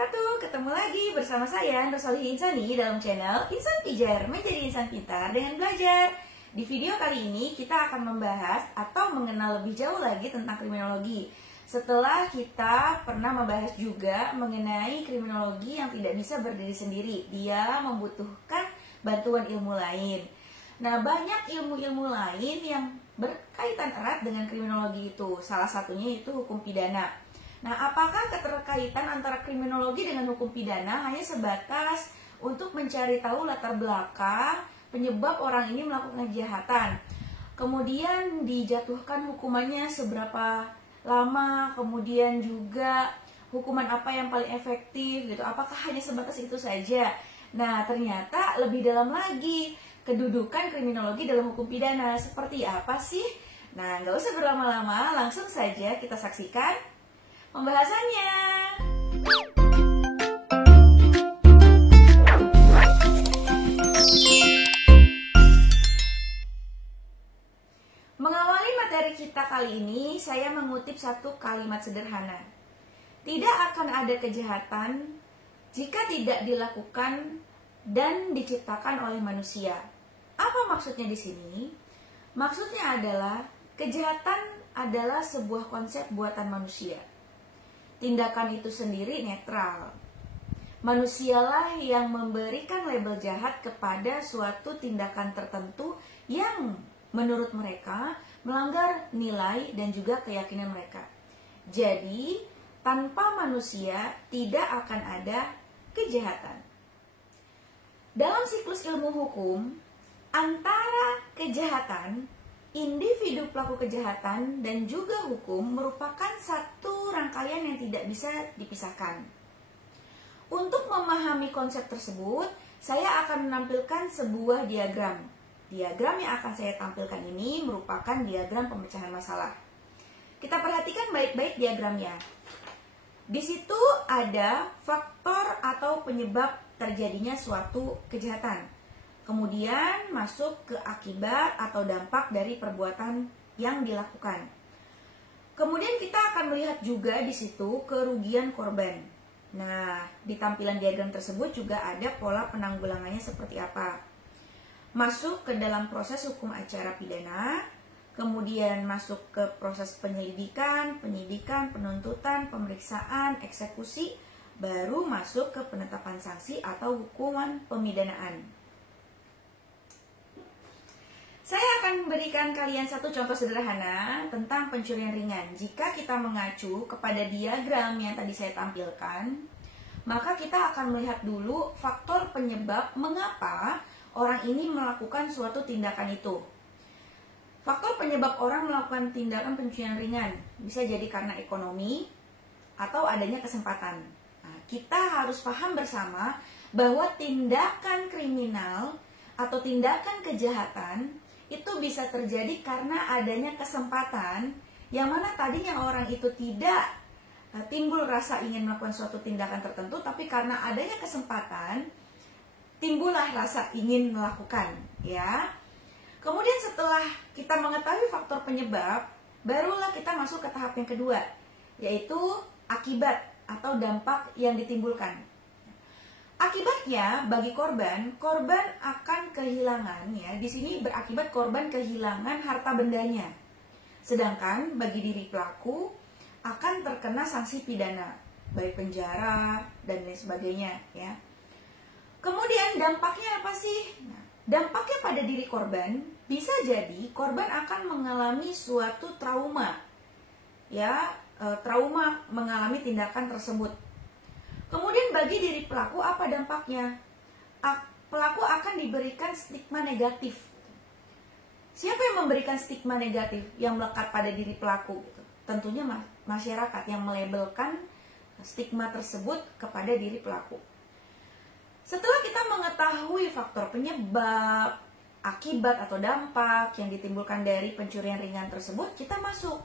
wabarakatuh. Ketemu lagi bersama saya Nursolih Insani dalam channel Insan Pijar, menjadi insan pintar dengan belajar. Di video kali ini kita akan membahas atau mengenal lebih jauh lagi tentang kriminologi. Setelah kita pernah membahas juga mengenai kriminologi yang tidak bisa berdiri sendiri, dia membutuhkan bantuan ilmu lain. Nah, banyak ilmu-ilmu lain yang berkaitan erat dengan kriminologi itu. Salah satunya itu hukum pidana. Nah, apakah keterkaitan antara kriminologi dengan hukum pidana hanya sebatas untuk mencari tahu latar belakang penyebab orang ini melakukan kejahatan, kemudian dijatuhkan hukumannya seberapa lama, kemudian juga hukuman apa yang paling efektif gitu? Apakah hanya sebatas itu saja? Nah, ternyata lebih dalam lagi kedudukan kriminologi dalam hukum pidana seperti apa sih? Nah, nggak usah berlama-lama, langsung saja kita saksikan pembahasannya. Mengawali materi kita kali ini, saya mengutip satu kalimat sederhana. Tidak akan ada kejahatan jika tidak dilakukan dan diciptakan oleh manusia. Apa maksudnya di sini? Maksudnya adalah kejahatan adalah sebuah konsep buatan manusia. Tindakan itu sendiri netral. Manusialah yang memberikan label jahat kepada suatu tindakan tertentu yang menurut mereka melanggar nilai dan juga keyakinan mereka. Jadi, tanpa manusia tidak akan ada kejahatan. Dalam siklus ilmu hukum, antara kejahatan, individu pelaku kejahatan, dan juga hukum merupakan satu rangkaian yang tidak bisa dipisahkan. Untuk memahami konsep tersebut, saya akan menampilkan sebuah diagram. Diagram yang akan saya tampilkan ini merupakan diagram pemecahan masalah. Kita perhatikan baik-baik diagramnya. Di situ ada faktor atau penyebab terjadinya suatu kejahatan. Kemudian masuk ke akibat atau dampak dari perbuatan yang dilakukan. Kemudian kita akan melihat juga di situ kerugian korban. Nah, di tampilan diagram tersebut juga ada pola penanggulangannya seperti apa. Masuk ke dalam proses hukum acara pidana, kemudian masuk ke proses penyelidikan, penyidikan, penuntutan, pemeriksaan, eksekusi, baru masuk ke penetapan sanksi atau hukuman pemidanaan. Saya akan memberikan kalian satu contoh sederhana tentang pencurian ringan. Jika kita mengacu kepada diagram yang tadi saya tampilkan, maka kita akan melihat dulu faktor penyebab mengapa orang ini melakukan suatu tindakan itu. Faktor penyebab orang melakukan tindakan pencurian ringan bisa jadi karena ekonomi atau adanya kesempatan. Nah, kita harus paham bersama bahwa tindakan kriminal atau tindakan kejahatan itu bisa terjadi karena adanya kesempatan yang mana tadinya orang itu tidak timbul rasa ingin melakukan suatu tindakan tertentu, tapi karena adanya kesempatan timbullah rasa ingin melakukan, ya. Kemudian setelah kita mengetahui faktor penyebab, barulah kita masuk ke tahap yang kedua, yaitu akibat atau dampak yang ditimbulkan. Akibatnya bagi korban akan kehilangan, ya. Di sini berakibat korban kehilangan harta bendanya. Sedangkan bagi diri pelaku akan terkena sanksi pidana, baik penjara dan lain sebagainya, ya. Kemudian dampaknya apa sih? Nah, dampaknya pada diri korban bisa jadi korban akan mengalami suatu trauma, ya, trauma mengalami tindakan tersebut. Kemudian bagi diri pelaku apa dampaknya? Pelaku akan diberikan stigma negatif. Siapa yang memberikan stigma negatif yang melekat pada diri pelaku? Tentunya masyarakat yang melabelkan stigma tersebut kepada diri pelaku. Setelah kita mengetahui faktor penyebab, akibat atau dampak yang ditimbulkan dari pencurian ringan tersebut, kita masuk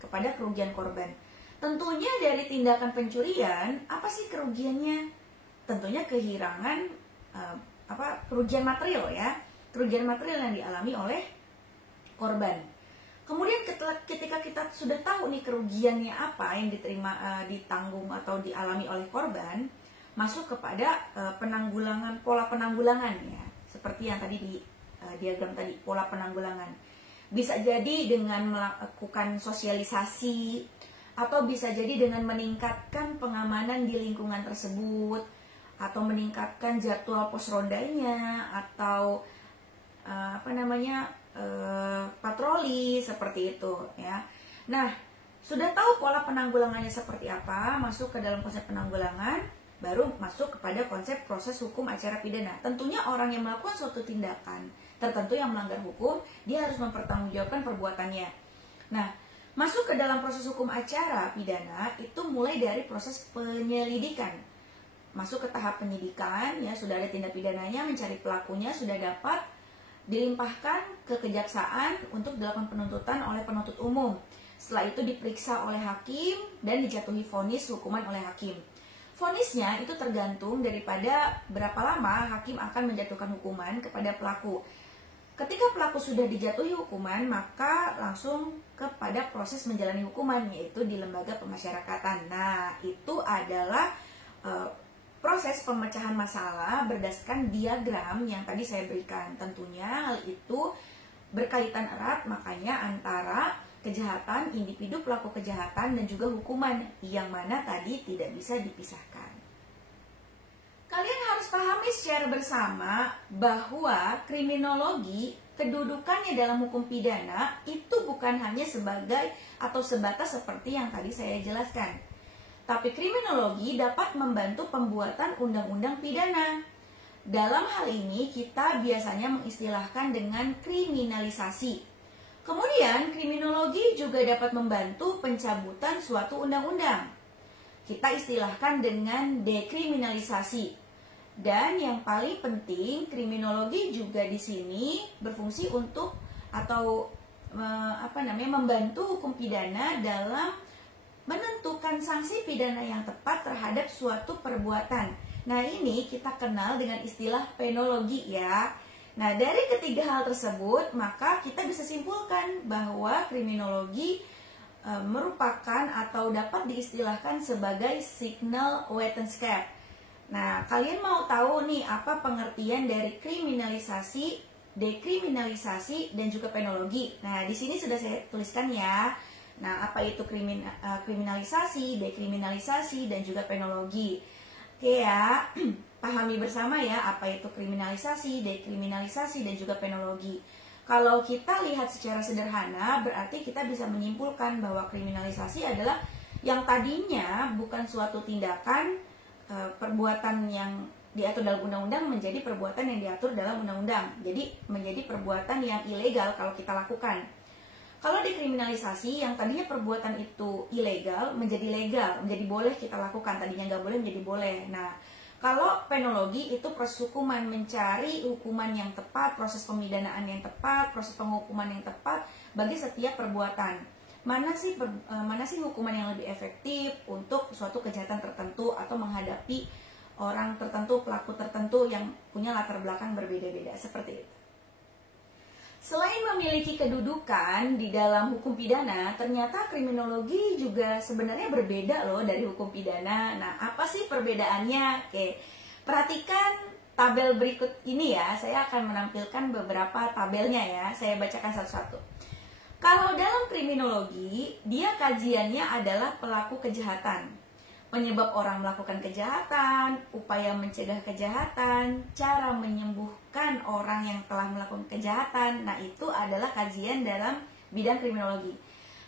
kepada kerugian korban. Tentunya dari tindakan pencurian, apa sih kerugiannya? Tentunya kehilangan kerugian material, ya. Kerugian material yang dialami oleh korban. Kemudian ketika kita sudah tahu nih kerugiannya apa yang diterima, ditanggung atau dialami oleh korban, masuk kepada pola penanggulangan ya. Seperti yang tadi di diagram tadi, pola penanggulangan. Bisa jadi dengan melakukan sosialisasi, atau bisa jadi dengan meningkatkan pengamanan di lingkungan tersebut, atau meningkatkan jadwal pos rondanya, atau patroli seperti itu ya. Nah, sudah tahu pola penanggulangannya seperti apa, masuk ke dalam konsep penanggulangan, baru masuk kepada konsep proses hukum acara pidana. Tentunya orang yang melakukan suatu tindakan tertentu yang melanggar hukum, dia harus mempertanggungjawabkan perbuatannya. Nah, masuk ke dalam proses hukum acara pidana itu mulai dari proses penyelidikan. Masuk ke tahap penyidikan, ya sudah ada tindak pidananya, mencari pelakunya, sudah dapat, dilimpahkan ke kejaksaan untuk dilakukan penuntutan oleh penuntut umum. Setelah itu diperiksa oleh hakim dan dijatuhi vonis hukuman oleh hakim. Vonisnya itu tergantung daripada berapa lama hakim akan menjatuhkan hukuman kepada pelaku. Ketika pelaku sudah dijatuhi hukuman, maka langsung kepada proses menjalani hukuman, yaitu di lembaga pemasyarakatan. Nah, itu adalah proses pemecahan masalah berdasarkan diagram yang tadi saya berikan. Tentunya hal itu berkaitan erat makanya antara kejahatan, individu pelaku kejahatan, dan juga hukuman, yang mana tadi tidak bisa dipisahkan. Kalian harus pahami secara bersama bahwa kriminologi, kedudukannya dalam hukum pidana itu bukan hanya sebagai atau sebatas seperti yang tadi saya jelaskan. Tapi kriminologi dapat membantu pembuatan undang-undang pidana. Dalam hal ini kita biasanya mengistilahkan dengan kriminalisasi. Kemudian kriminologi juga dapat membantu pencabutan suatu undang-undang. Kita istilahkan dengan dekriminalisasi. Dan yang paling penting, kriminologi juga di sini berfungsi untuk atau membantu hukum pidana dalam menentukan sanksi pidana yang tepat terhadap suatu perbuatan. Nah, ini kita kenal dengan istilah penologi ya. Nah, dari ketiga hal tersebut, maka kita bisa simpulkan bahwa kriminologi merupakan atau dapat diistilahkan sebagai signal wetenscape. Nah, kalian mau tahu nih apa pengertian dari kriminalisasi, dekriminalisasi, dan juga penologi? Nah, di sini sudah saya tuliskan ya. Nah, apa itu kriminalisasi, dekriminalisasi, dan juga penologi? Oke ya, pahami bersama ya apa itu kriminalisasi, dekriminalisasi, dan juga penologi. Kalau kita lihat secara sederhana, berarti kita bisa menyimpulkan bahwa kriminalisasi adalah yang tadinya bukan suatu tindakan, perbuatan yang diatur dalam undang-undang menjadi perbuatan yang diatur dalam undang-undang. Jadi menjadi perbuatan yang ilegal kalau kita lakukan. Kalau dekriminalisasi, yang tadinya perbuatan itu ilegal menjadi legal, menjadi boleh kita lakukan, tadinya nggak boleh menjadi boleh. Nah, kalau penologi itu proses hukuman, mencari hukuman yang tepat, proses pemidanaan yang tepat, proses penghukuman yang tepat bagi setiap perbuatan. Mana sih hukuman yang lebih efektif untuk suatu kejahatan tertentu atau menghadapi orang tertentu, pelaku tertentu yang punya latar belakang berbeda-beda, seperti itu. Selain memiliki kedudukan di dalam hukum pidana, ternyata kriminologi juga sebenarnya berbeda loh dari hukum pidana. Nah, apa sih perbedaannya? Oke, perhatikan tabel berikut ini ya. Saya akan menampilkan beberapa tabelnya ya. Saya bacakan satu-satu. Kalau dalam kriminologi, dia kajiannya adalah pelaku kejahatan, penyebab orang melakukan kejahatan, upaya mencegah kejahatan, cara menyembuhkan orang yang telah melakukan kejahatan. Nah, itu adalah kajian dalam bidang kriminologi.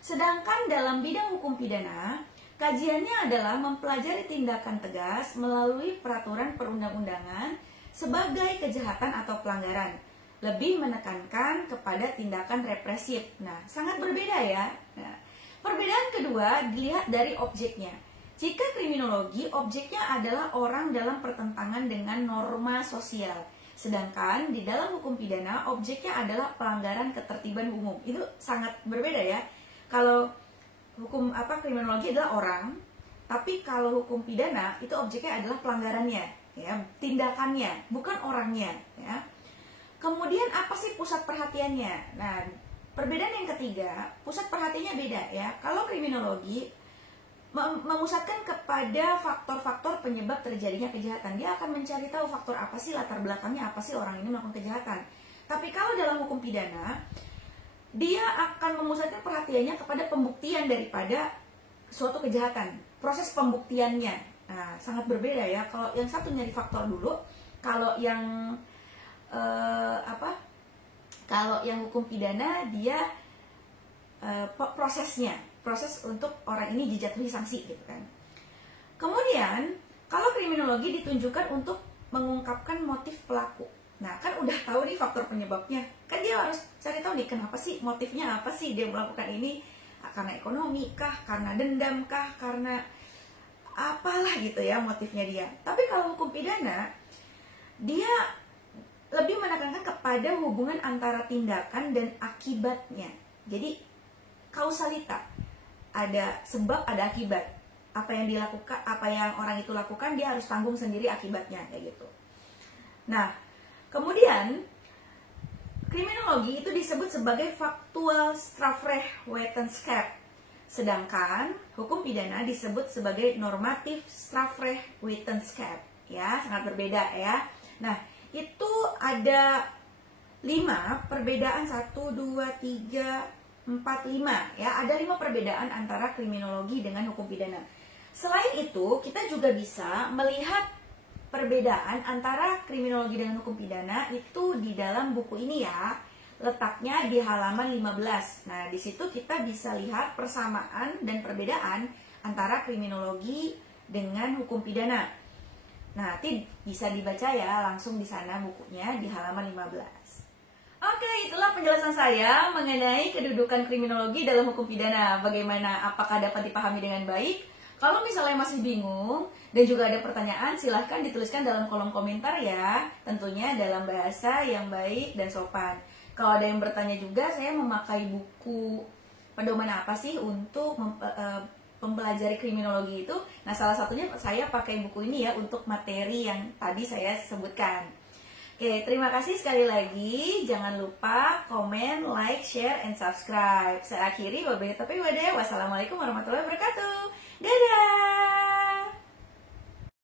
Sedangkan dalam bidang hukum pidana, kajiannya adalah mempelajari tindakan tegas melalui peraturan perundang-undangan sebagai kejahatan atau pelanggaran. Lebih menekankan kepada tindakan represif. Nah, sangat berbeda ya. Nah, perbedaan kedua dilihat dari objeknya. Jika kriminologi, objeknya adalah orang dalam pertentangan dengan norma sosial. Sedangkan di dalam hukum pidana, objeknya adalah pelanggaran ketertiban umum. Itu sangat berbeda ya. Kalau kriminologi adalah orang, tapi kalau hukum pidana itu objeknya adalah pelanggarannya, ya, tindakannya, bukan orangnya, ya. Kemudian apa sih pusat perhatiannya? Nah, perbedaan yang ketiga, pusat perhatiannya beda ya. Kalau kriminologi memusatkan kepada faktor-faktor penyebab terjadinya kejahatan. Dia akan mencari tahu faktor apa sih, latar belakangnya apa sih orang ini melakukan kejahatan. Tapi kalau dalam hukum pidana, dia akan memusatkan perhatiannya kepada pembuktian daripada suatu kejahatan, proses pembuktiannya. Nah, sangat berbeda ya. Kalau yang satu nyari faktor dulu, kalau yang kalau yang hukum pidana dia prosesnya, proses untuk orang ini dijatuhi sanksi gitu kan. Kemudian kalau kriminologi ditunjukkan untuk mengungkapkan motif pelaku. Nah, kan udah tahu nih faktor penyebabnya. Kan dia harus cari tahu nih kenapa sih, motifnya apa sih dia melakukan ini. Karena ekonomi kah, karena dendam kah, karena apalah gitu ya motifnya dia. Tapi kalau hukum pidana, dia lebih menekankan kepada hubungan antara tindakan dan akibatnya. Jadi kausalita, ada sebab ada akibat. Apa yang dilakukan, apa yang orang itu lakukan, dia harus tanggung sendiri akibatnya kayak gitu. Nah, kemudian kriminologi itu disebut sebagai faktual strafrechtwetenschap, sedangkan hukum pidana disebut sebagai normatif strafrechtwetenschap. Ya, sangat berbeda ya. Nah, itu ada 5 perbedaan, 1, 2, 3, 4, 5 ya. Ada 5 perbedaan antara kriminologi dengan hukum pidana. Selain itu, kita juga bisa melihat perbedaan antara kriminologi dengan hukum pidana itu di dalam buku ini ya. Letaknya di halaman 15. Nah, di situ kita bisa lihat persamaan dan perbedaan antara kriminologi dengan hukum pidana. Nah, nanti bisa dibaca ya langsung di sana bukunya di halaman 15. Oke, itulah penjelasan saya mengenai kedudukan kriminologi dalam hukum pidana. Bagaimana, apakah dapat dipahami dengan baik? Kalau misalnya masih bingung dan juga ada pertanyaan, silahkan dituliskan dalam kolom komentar ya. Tentunya dalam bahasa yang baik dan sopan. Kalau ada yang bertanya juga, saya memakai buku pedoman apa sih untuk mempelajari kriminologi itu. Nah, salah satunya saya pakai buku ini ya untuk materi yang tadi saya sebutkan. Oke, terima kasih sekali lagi. Jangan lupa komen, like, share, and subscribe. Saya akhiri, wassalamualaikum warahmatullahi wabarakatuh. Dadah!